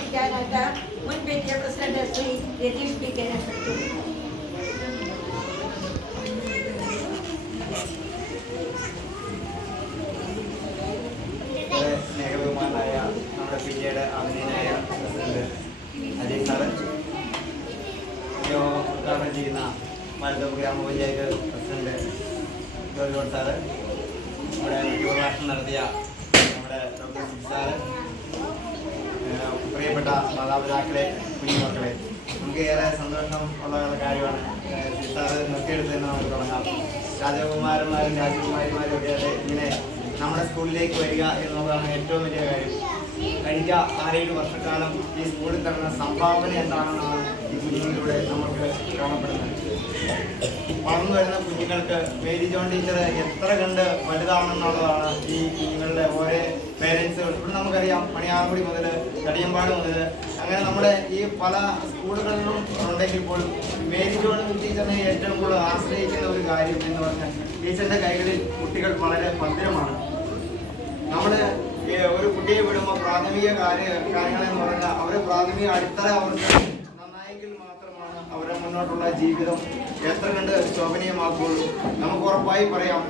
സംസാരിക്കാനായിട്ട് മുൻ P T A president Shri Ratheesh P K സ്നേഹബഹുമാനായ നമ്മുടെ പി ടിയുടെ ആദരണീയനായ പ്രസിഡന്റ് അജയ് സാറ്, ഉദ്ഘാടനം ചെയ്യുന്ന മലത്തോപ്പ് ഗ്രാമപഞ്ചായത്ത് പ്രസിഡന്റ് ജോർജ് സാറ്, നമ്മുടെ യുവഭാഷണം നടത്തിയ നമ്മുടെ ഡോക്ടർ സാറ്, പ്രിയപ്പെട്ട മാതാപിതാക്കളെ, കുഞ്ഞുമക്കളെ, നമുക്ക് ഏറെ സന്തോഷം ഉള്ള കാര്യമാണ്. സാറ് നിർത്തിയെടുത്ത് തന്നെ നമുക്ക് തുടങ്ങാം. രാജകുമാരന്മാരും രാജകുമാരിമാരും ഒക്കെ ഇങ്ങനെ നമ്മുടെ സ്കൂളിലേക്ക് വരിക എന്നുള്ളതാണ് ഏറ്റവും വലിയ കാര്യം. കഴിഞ്ഞ 6-7 വർഷക്കാലം ഈ സ്കൂളിൽ തരുന്ന സംഭാവന എന്താണെന്നാണ് ഈ കുഞ്ഞുങ്ങളിലൂടെ നമുക്ക് കാണപ്പെടുന്നത്. വളർന്നു വരുന്ന കുഞ്ഞുങ്ങൾക്ക് മേരി ജോൺ ടീച്ചർ എത്ര കണ്ട് വലുതാണെന്നുള്ളതാണ് ഈ കുഞ്ഞുങ്ങളുടെ ഓരോ പേരൻസുകൾ. ഇവിടെ നമുക്കറിയാം, മണിയാർകുടി മുതൽ കടിയമ്പാട് മുതൽ അങ്ങനെ നമ്മുടെ ഈ പല സ്കൂളുകളിലും ഉണ്ടെങ്കിൽ പോലും മേരി ജോൺ ടീച്ചറിനെ ഏറ്റവും കൂടുതൽ ആശ്രയിക്കുന്ന ഒരു കാര്യം എന്ന് പറഞ്ഞാൽ ടീച്ചറിന്റെ കൈകളിൽ കുട്ടികൾ വളരെ ഭദ്രമാണ്. നമ്മൾ ഒരു കുട്ടിയെ വിടുമ്പോൾ പ്രാഥമിക കാര്യങ്ങളെന്ന് പറഞ്ഞാൽ അവരെ പ്രാഥമിക അടിത്തറ അവർക്ക് നന്നായെങ്കിൽ മാത്രമാണ് അവരെ മുന്നോട്ടുള്ള ജീവിതം എത്ര കണ്ട് ശോഭനീയമാക്കുകയുള്ളൂ. നമുക്ക് ഉറപ്പായി പറയാം,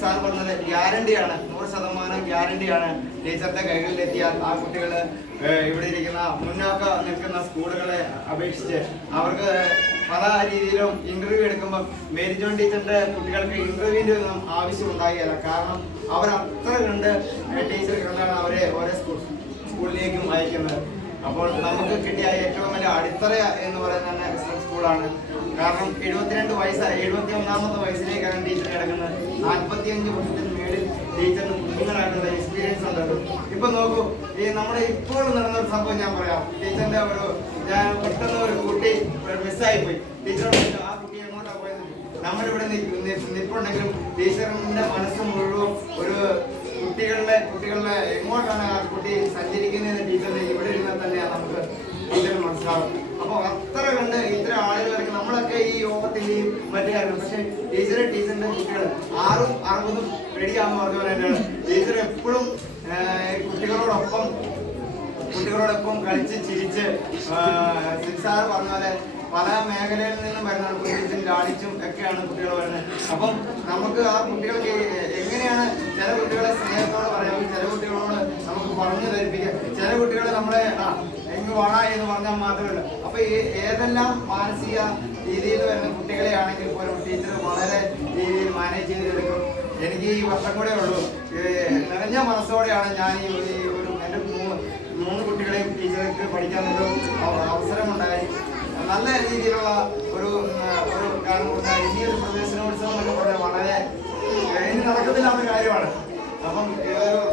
സാർ പറഞ്ഞത് ഗ്യാരണ്ടിയാണ്, 100% ഗ്യാരണ്ടിയാണ്. ടീച്ചറിന്റെ കൈകളിലെത്തിയാൽ ആ കുട്ടികൾ ഇവിടെ ഇരിക്കുന്ന മുന്നോക്കം നിൽക്കുന്ന സ്കൂളുകളെ അപേക്ഷിച്ച് അവർക്ക് പല രീതിയിലും ഇന്റർവ്യൂ എടുക്കുമ്പോൾ മേരി ജോൺ ടീച്ചറിന്റെ കുട്ടികൾക്ക് ഇന്റർവ്യൂവിന്റെ ഒന്നും ആവശ്യം ഉണ്ടാകില്ല. കാരണം അവർ അത്ര കണ്ട് ടീച്ചർ കണ്ടാണ് അവരെ ഓരോ സ്കൂളിലേക്കും അയക്കുന്നത്. അപ്പോൾ നമുക്ക് കിട്ടിയ ഏറ്റവും വലിയ അടിത്തറ എന്ന് പറയുന്നത് എക്സലൻസ് സ്കൂളാണ്. കാരണം 71ാമത്തെ വയസ്സിലേക്കാണ് ടീച്ചർ കിടക്കുന്നത്. 45 വർഷത്തിന് മേളിൽ ടീച്ചറിന് കുഞ്ഞുങ്ങളായിട്ടുള്ള എക്സ്പീരിയൻസ് ഉണ്ടല്ലോ. ഇപ്പൊ നോക്കൂ, ഈ നമ്മുടെ ഇപ്പോൾ നടന്നൊരു സംഭവം ഞാൻ പറയാം. ടീച്ചറിന്റെ ഞാൻ പെട്ടെന്ന് ഒരു കുട്ടി മിസ്സായിപ്പോയി. ടീച്ചറോട് ആ കുട്ടി എങ്ങോട്ടാ പോയത്, നമ്മളിവിടെ നിൽപ്പുണ്ടെങ്കിലും ടീച്ചറിന്റെ മനസ്സ് മുഴുവൻ ഒരു കുട്ടികളുടെ എങ്ങോട്ടാണ് ആ കുട്ടി സഞ്ചരിക്കുന്നതെന്ന് ടീച്ചറിന് ഇവിടെ ഇരുന്നാൽ തന്നെയാണ് നമുക്ക് ടീച്ചറിന് മനസ്സിലാവും. അപ്പോൾ അത്ര കണ്ട് ഇത്ര ആളുകൾ വരയ്ക്കും. നമ്മളൊക്കെ ഈ യോഗത്തിന്റെയും മറ്റു കാര്യങ്ങൾ, പക്ഷെ ടീച്ചറിന്റെ കുട്ടികൾ 6ഉം 60ഉം റെഡിയാന്ന് പറഞ്ഞ പോലെ തന്നെയാണ് ടീച്ചർ എപ്പോഴും കുട്ടികളോടൊപ്പം കളിച്ച് ചിരിച്ച് സാർ പറഞ്ഞ പോലെ പല മേഖലയിൽ നിന്നും വരുന്നതാണ്. കുട്ടിച്ചും ലാളിച്ചും ഒക്കെയാണ് കുട്ടികൾ വരുന്നത്. അപ്പം നമുക്ക് ആ കുട്ടികൾക്ക് എങ്ങനെയാണ് ചില കുട്ടികളെ സ്നേഹത്തോടെ പറയാം, ചില കുട്ടികളോട് നമുക്ക് പറഞ്ഞു ധരിപ്പിക്കാം, ചില കുട്ടികളെ നമ്മളെ എങ്ങ് വാണ എന്ന് പറഞ്ഞാൽ മാത്രമല്ല. അപ്പൊ ഏതെല്ലാം മാനസിക രീതിയിൽ വരുന്ന കുട്ടികളെ ആണെങ്കിൽ പോലും ടീച്ചർ വളരെ രീതിയിൽ മാനേജ് ചെയ്തെടുക്കും. എനിക്ക് ഈ വർഷം കൂടെ ഉള്ളൂ. നിറഞ്ഞ മനസ്സോടെയാണ് ഞാൻ ഈ ഒരു എൻ്റെ 3 കുട്ടികളെയും ടീച്ചർക്ക് പഠിക്കാനൊരു അവസരമുണ്ടായി. നല്ല രീതിയിലുള്ള ഒരു കാരണം ഉണ്ടായി. ഈ ഒരു പ്രവേശനോത്സവം എന്നൊക്കെ പറഞ്ഞാൽ വളരെ ഇനി നടക്കത്തില്ലാത്ത കാര്യമാണ്. അപ്പം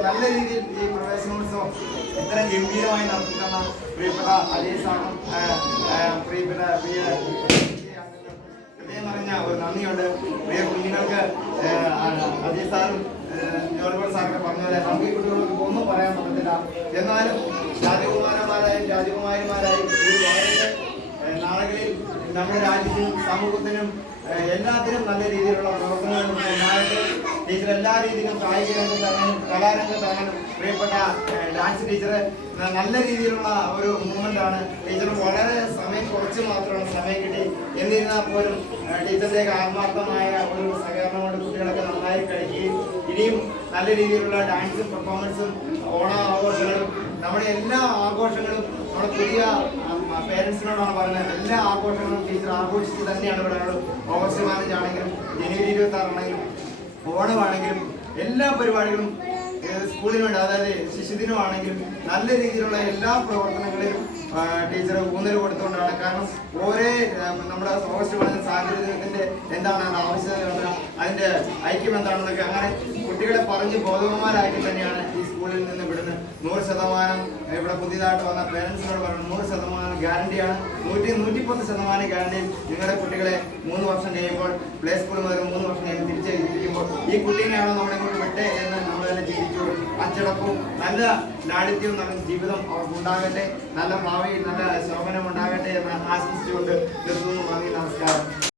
നല്ല രീതിയിൽ ഈ പ്രവേശനോത്സവം ഇത്ര ഗംഭീരമായി നടത്തിത്തന്ന പ്രിയപ്പെട്ട അജയ് സാറും പ്രിയപ്പെട്ട ഹൃദയം നിറഞ്ഞ ഒരു നന്ദിയുണ്ട്. പ്രിയ കുഞ്ഞുങ്ങൾക്ക് അജയ് സാറും ജോർജ് സാറിനെ പറഞ്ഞ പോലെ നമുക്ക് ഈ കുട്ടികൾക്ക് ഒന്നും പറയാൻ പറ്റത്തില്ല. എന്നാലും രാജകുമാരിമാരായും നാളുകളിൽ നമ്മുടെ രാജ്യത്തിനും സമൂഹത്തിനും എല്ലാത്തിനും നല്ല രീതിയിലുള്ള പ്രവർത്തനങ്ങൾ ഉണ്ടായിട്ട് ടീച്ചർ എല്ലാ രീതിയിലും കായിക രംഗത്താണെങ്കിലും കലാരംഗത്താണെങ്കിലും പ്രിയപ്പെട്ട ഡാൻസ് ടീച്ചർ നല്ല രീതിയിലുള്ള ഒരു മൂവ്മെൻ്റാണ്. ടീച്ചർ വളരെ കുറച്ച് മാത്രമാണ് സമയം കിട്ടി. എന്നിരുന്നാൽ പോലും ടീച്ചറിൻ്റെ ആത്മാർത്ഥമായ ഒരു സഹകരണം കൊണ്ട് കുട്ടികളൊക്കെ നന്നായി കളിക്കുകയും ഇനിയും നല്ല രീതിയിലുള്ള ഡാൻസും പെർഫോമൻസും ഓണ ആഘോഷങ്ങളും നമ്മുടെ എല്ലാ ആഘോഷങ്ങളും നമ്മുടെ പുതിയ പേരൻസിനോടാണ് പറയുന്നത്. എല്ലാ ആഘോഷങ്ങളും ടീച്ചർ ആഘോഷിച്ച് തന്നെയാണ് ഇവിടെ. ഓഗസ്റ്റ് 15 ആണെങ്കിലും ജനുവരി 26 ആണെങ്കിലും ഓണമാണെങ്കിലും എല്ലാ പരിപാടികളും സ്കൂളിന് വേണ്ടി, അതായത് ശിശുദിനമാണെങ്കിലും നല്ല രീതിയിലുള്ള എല്ലാ പ്രവർത്തനങ്ങളിലും ടീച്ചർ ഊന്നൽ കൊടുത്തുകൊണ്ടാണ്. കാരണം ഓരോ നമ്മുടെ ഓഗസ്റ്റ് 15 സ്വാതന്ത്ര്യദിനത്തിന്റെ എന്താണ് ആവശ്യകത, അതിന്റെ ഐക്യം എന്താണെന്നൊക്കെ അങ്ങനെ കുട്ടികളെ പറഞ്ഞ് ബോധവാന്മാരാക്കി തന്നെയാണ് ഈ സ്കൂളിൽ നിന്ന് വിടുന്നത്. 100% ഇവിടെ പുതിയതായിട്ട് വന്ന പേരൻസിനോട് പറയുന്നത് 100% ഗ്യാരണ്ടിയാണ്. 110% ഗ്യാരണ്ടിയിൽ നിങ്ങളുടെ കുട്ടികളെ 3 വർഷം കഴിയുമ്പോൾ പ്ലേ സ്കൂൾ മുതൽ 3 വർഷം കഴിയുമ്പോൾ തിരിച്ചെത്തിക്കുമ്പോൾ ഈ കുട്ടീനെയാണോ നമ്മളിങ്ങോട്ട് വിട്ടേ എന്ന് നമ്മൾ തന്നെ ചിന്തിച്ചു. അച്ചടക്കവും നല്ല ലാളിത്യവും നല്ല ജീവിതം അവർക്കുണ്ടാകട്ടെ, നല്ല ഭാവിയിൽ നല്ല ശോഭനം ഉണ്ടാകട്ടെ എന്ന് ആശംസിച്ചുകൊണ്ട് നിർത്തുന്നു. നന്ദി, നമസ്കാരം.